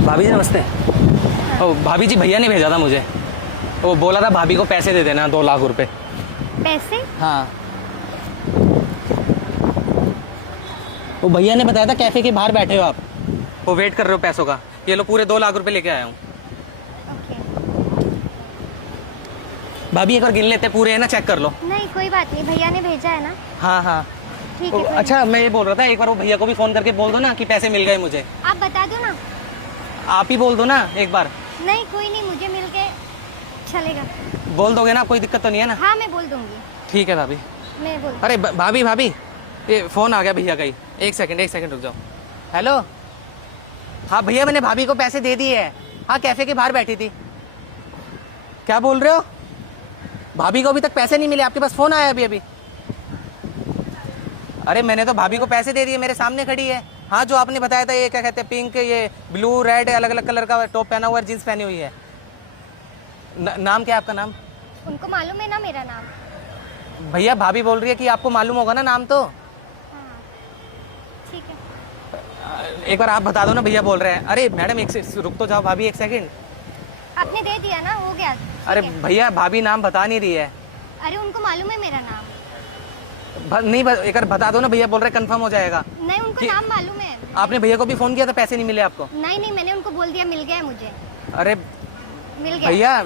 भाभी जी नमस्ते। ओ भाभी जी, भैया ने भेजा था मुझे। वो बोला था भाभी को पैसे दे देना 2 लाख रुपए। पैसे? हाँ, वो भैया ने बताया था कैफे के बाहर बैठे हो आप, वो वेट कर रहे हो पैसों का। ये लो पूरे 2 लाख रुपए लेके आया हूँ। ओके। भाभी एक बार गिन लेते पूरे, है ना, चेक कर लो। नहीं कोई बात नहीं, भैया ने भेजा है ना। हाँ हाँ ठीक है। अच्छा, मैं ये बोल रहा था एक बार वो भैया को भी फोन करके बोल दो ना कि पैसे मिल गए मुझे। आप बता दो ना। आप ही बोल दो ना एक बार। नहीं कोई नहीं, मुझे मिल गए चलेगा। बोल दोगे ना, कोई दिक्कत तो नहीं है ना? हाँ मैं बोल दूंगी। ठीक है भाभी। मैं बोल। अरे भाभी भाभी, ये फोन आ गया भैया का ही। एक सेकंड रुक जाओ। हेलो, हाँ भैया, मैंने भाभी को पैसे दे दिए हैं। हाँ, कैफे के बाहर बैठी थी। क्या बोल रहे हो? भाभी को अभी तक पैसे नहीं मिले? आपके पास फोन आया अभी अभी? अरे मैंने तो भाभी को पैसे दे दिए, मेरे सामने खड़ी है। हाँ, जो आपने बताया था, ये क्या कहते हैं, पिंक, ये ब्लू रेड अलग अलग कलर का टॉप पहना हुआ है, जींस पहनी हुई है। नाम क्या है आपका? नाम उनको मालूम है ना मेरा नाम। भैया, भाभी बोल रही है कि आपको मालूम होगा ना नाम तो। हाँ ठीक है। एक बार आप बता दो ना, भैया बोल रहे हैं। अरे मैडम एक से रुक तो जाओ भाभी, एक सेकंड। आपने दे दिया ना, हो गया। अरे भैया, भाभी नाम बता नहीं रही है। अरे उनको मालूम है मेरा नाम। नहीं, एक बार बता दो ना, भैया बोल रहे कंफर्म हो जाएगा। नहीं उनको नाम मालूम है। आपने भैया को भी फोन किया था, पैसे नहीं मिले आपको? नहीं मैंने उनको बोल दिया मिल गया मुझे। अरे मिल गया भैया,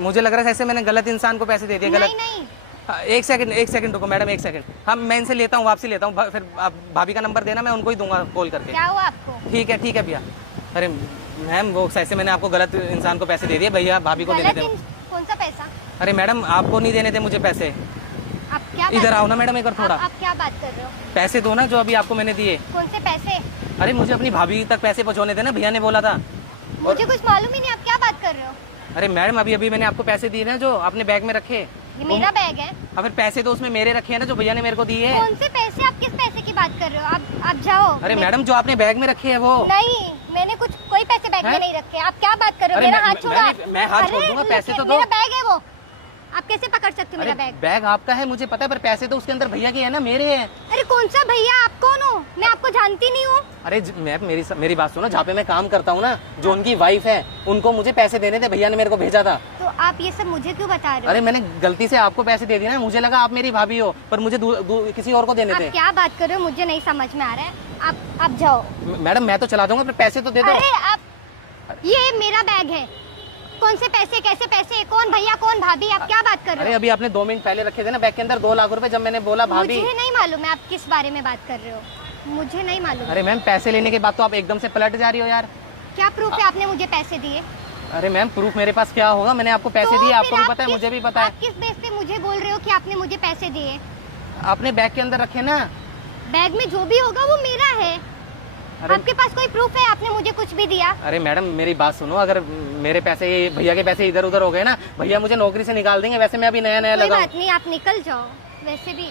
मुझे लग रहा है जैसे मैंने गलत इंसान को पैसे दे दिए। गलत? नहीं। हाँ, एक सेकंड रुको मैडम, एक सेकंड। हाँ, मैं इनसे लेता हूँ, वापसी लेता हूँ। फिर आप भाभी का नंबर देना, मैं उनको ही दूंगा कॉल करके। क्या हुआ आपको? ठीक है भैया। अरे मैम, वो ऐसे मैंने आपको गलत इंसान को पैसे दे दिए। भैया भाभी को देने थे। कौन सा पैसा? अरे मैडम, आपको नहीं देने थे मुझे पैसे। आप क्या इधर आओ ना मैडम एक बार थोड़ा। आप क्या बात कर रहे हो? पैसे दो ना, जो अभी आपको मैंने दिए। कौन से पैसे? अरे मुझे अपनी भाभी तक पैसे पहुंचाने थे ना, भैया ने बोला था। मुझे कुछ मालूम ही नहीं, आप क्या बात कर रहे हो? अरे मैडम, अभी मैंने आपको पैसे दिए ना, जो आपने बैग में रखे। ये मेरा बैग है। फिर पैसे तो उसमें मेरे रखे हैं ना, जो भैया ने मेरे को दिए। कौन से पैसे? आप किस पैसे की बात कर रहे हो? आप जाओ। अरे मैडम, जो आपने बैग में रखे है वो। नहीं, मैंने कोई पैसे बैग में नहीं रखे। आप क्या बात कर रहे हो? मेरा हाथ छोड़ो। मैं हाथ छोड़ दूंगा, पैसे तो दो। मेरा बैग है वो, आप कैसे पकड़ सकते हो मेरा बैग? बैग आपका है मुझे पता है, पर पैसे तो उसके अंदर भैया के है ना, मेरे हैं। अरे कौन सा भैया? आप कौन हो? मैं आपको जानती नहीं हूँ। अरे मैम, मेरी बात सुनो। जहाँ पे मैं काम करता हूँ ना, जो उनकी वाइफ है, उनको मुझे पैसे देने थे, भैया ने मेरे को भेजा था। तो आप ये सब मुझे क्यों बता रहे हो? अरे मैंने गलती से आपको पैसे दे दिए ना, मुझे लगा आप मेरी भाभी हो, पर मुझे किसी और को देने थे। आप क्या बात कर रहे हो? मुझे नहीं समझ में आ रहा है। आप जाओ। मैडम, मैं तो चला दूंगा, पर पैसे तो दे दो। अरे ये मेरा बैग है। कौन से पैसे? कैसे पैसे? कौन भैया कौन भाभी? आप क्या बात कर रहे हो? अरे अभी आपने 2 मिनट पहले रखे थे ना बैग के अंदर 2 लाख रुपए, जब मैंने बोला भाभी। मुझे नहीं मालूम है आप किस बारे में बात कर रहे हो, मुझे नहीं मालूम। अरे मैम, पैसे लेने के बाद तो आप एकदम से पलट जा रही हो यार। क्या प्रूफ है आपने मुझे पैसे दिए? अरे मैम, प्रूफ मेरे पास क्या होगा? मैंने आपको पैसे दिए, आपको भी पता है, मुझे भी पता है। आप किस बेस पे मुझे बोल रहे हो कि आपने मुझे पैसे दिए? आपने बैग के अंदर रखे ना। बैग में जो भी होगा वो मेरा है। आपके पास कोई प्रूफ है आपने मुझे कुछ भी दिया? अरे मैडम, मेरी बात सुनो। अगर मेरे पैसे, भैया के पैसे इधर उधर हो गए ना, भैया मुझे नौकरी से निकाल देंगे। वैसे मैं अभी नया लगा। कोई बात नहीं, आप निकल जाओ। वैसे भी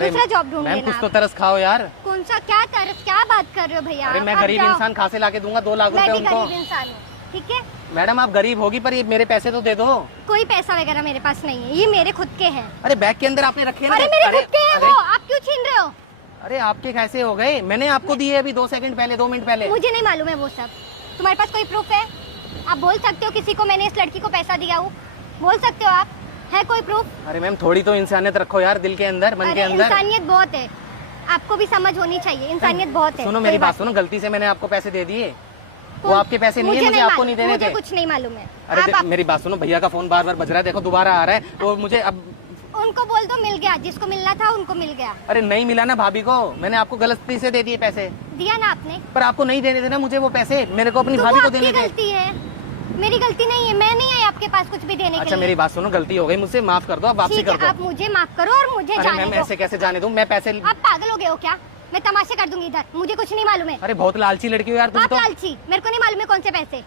दूसरा जॉब ढूंढ लेना। कुछ तो तरस खाओ यार। कौन सा? क्या तरस? क्या बात कर रहे हो भैया? अरे मैं गरीब इंसान, कहाँ से लाके दूंगा 2 लाख रुपए उनको? गरीब इंसान हूँ, ठीक है। मैडम, आप गरीब होगी, पर ये मेरे पैसे तो दे दो। कोई पैसा वगैरह मेरे पास नहीं है, ये मेरे खुद के हैं। अरे बैग के अंदर आपने रखे हैं। अरे मेरे खुद के हैं वो, आप क्यों छीन रहे हो? अरे आपके कैसे हो गए? मैंने आपको दिए अभी 2 सेकंड पहले, 2 मिनट पहले। मुझे नहीं मालूम है वो सब। तुम्हारे पास कोई प्रूफ है? आप बोल सकते हो किसी को मैंने इस लड़की को पैसा दिया हूँ, बोल सकते हो आप? है कोई प्रूफ? अरे मैम, थोड़ी तो इंसानियत रखो यार दिल के अंदर, मन के अंदर। इंसानियत बहुत है, आपको भी समझ होनी चाहिए। इंसानियत बहुत है। सुनो मेरी बात सुनो, गलती से मैंने आपको पैसे दे दिए, वो आपके पैसे नहीं है, मुझे आपको नहीं देने थे। कुछ नहीं मालूम है। अरे मेरी बात सुनो, भैया का फोन बार बार बज रहा है, देखो दोबारा आ रहा है। तो मुझे अब उनको बोल दो मिल गया, जिसको मिलना था उनको मिल गया। अरे नहीं मिला ना भाभी को, मैंने आपको गलती से दे दिए पैसे। दिया ना आपने, पर आपको नहीं देने थे ना मुझे वो पैसे, मेरे को अपनी भाभी को देने थे। गलती है, मेरी गलती नहीं है। मैं नहीं आई आपके पास कुछ भी देने के लिए। अच्छा मेरी बात सुनो, गलती हो गई मुझसे, माफ कर दो, आप वापसी कर दो। आप मुझे माफ करो और मुझे जाने दो। मैम ऐसे कैसे जाने दूं? मैं पैसे। आप पागल हो गए हो क्या? मैं तमाशे कर दूंगी इधर, मुझे कुछ नहीं मालूम है। अरे बहुत लालची लड़की हो यार तुम तो। लालची? मेरे को नहीं मालूम है कौन से पैसे।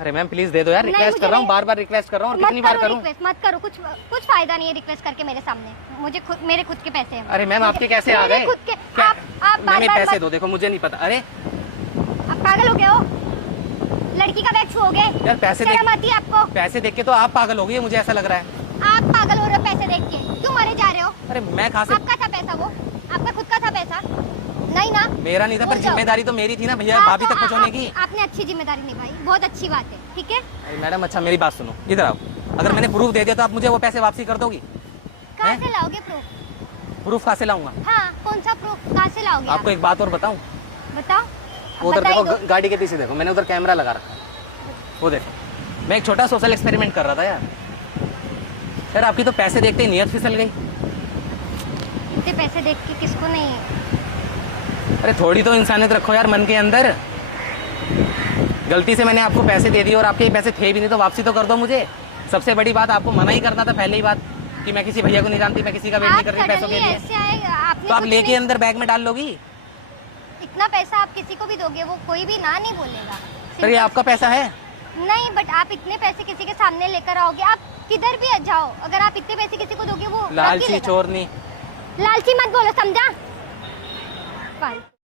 अरे मैम प्लीज दे दो यार, रिक्वेस्ट कर रहा हूँ, बार बार रिक्वेस्ट कर रहा हूँ। और कितनी बार करूँ? मत करो, कुछ फायदा नहीं है रिक्वेस्ट करके मेरे सामने। मुझे मेरे खुद के पैसे हैं। अरे मैम आपके कैसे आ गए? खुद के। आप पैसे दो, देखो मुझे नहीं पता। अरे आप पागल हो गए हो? लड़की का बैग छूओगे यार? पैसे शर्म आती है आपको? पैसे देख के तो आप पागल हो गई, मुझे ऐसा लग रहा है। आप पागल हो रहे हो पैसे देख के? क्यों मरे जा रहे हो? अरे मैं कहाँ से? आपका था पैसा वो? आपका खुद का था पैसा? नहीं ना, मेरा नहीं था, पर बोल जाओ। जिम्मेदारी तो मेरी थी ना भैया आप- भाभी तक पहुंचाने की। आपने अच्छी जिम्मेदारी निभाई, बहुत अच्छी बात है, ठीक है। अरे मैडम अच्छा मेरी बात सुनो, इधर आओ। अगर मैंने प्रूफ दे दिया तो आप मुझे वो पैसे वापसी कर दोगी? कहाँ हैं? से लाओगे प्रूफ? प्रूफ कहाँ से लाऊंगा? हाँ, कौन सा प्रूफ, कहाँ से लाओगे आपको एक बात और बताऊं? आप? बताओ। वो उधर बताइए देखो दो। गाड़ी के पीछे देखो, मैंने उधर कैमरा लगा रखा है। वो देखो, मैं एक छोटा सोशल एक्सपेरिमेंट कर रहा था यार। यार आपकी तो पैसे देखते ही नियत फिसल गई। इतने पैसे देख के किसको नहीं है? अरे थोड़ी तो इंसानियत रखो यार मन के अंदर। गलती से मैंने आपको पैसे दे दिए और आपके पैसे थे भी नहीं तो वापसी तो कर दो मुझे। सबसे बड़ी बात आपको मना ही करना था पहले ही बात कि मैं किसी भैया को नहीं जानती, मैं किसी का वेट नहीं कर रही पैसों के suddenly लिए। ऐसे आए, आपने तो आप कुछ लेके नहीं- अंदर बैग में डाल लोगी? इतना पैसा आप किसी को भी दोगे, वो कोई भी ना नहीं बोलेगा। सर ये आपका पैसा है? नहीं, बट आप इतने पैसे किसी के सामने लेकर आओगे, आप किधर भी जाओ, अगर आप इतने पैसे किसी को दोगे वो रख ही लालची लेगा। चोरनी। लालची मत बोलो, समझा? Bye.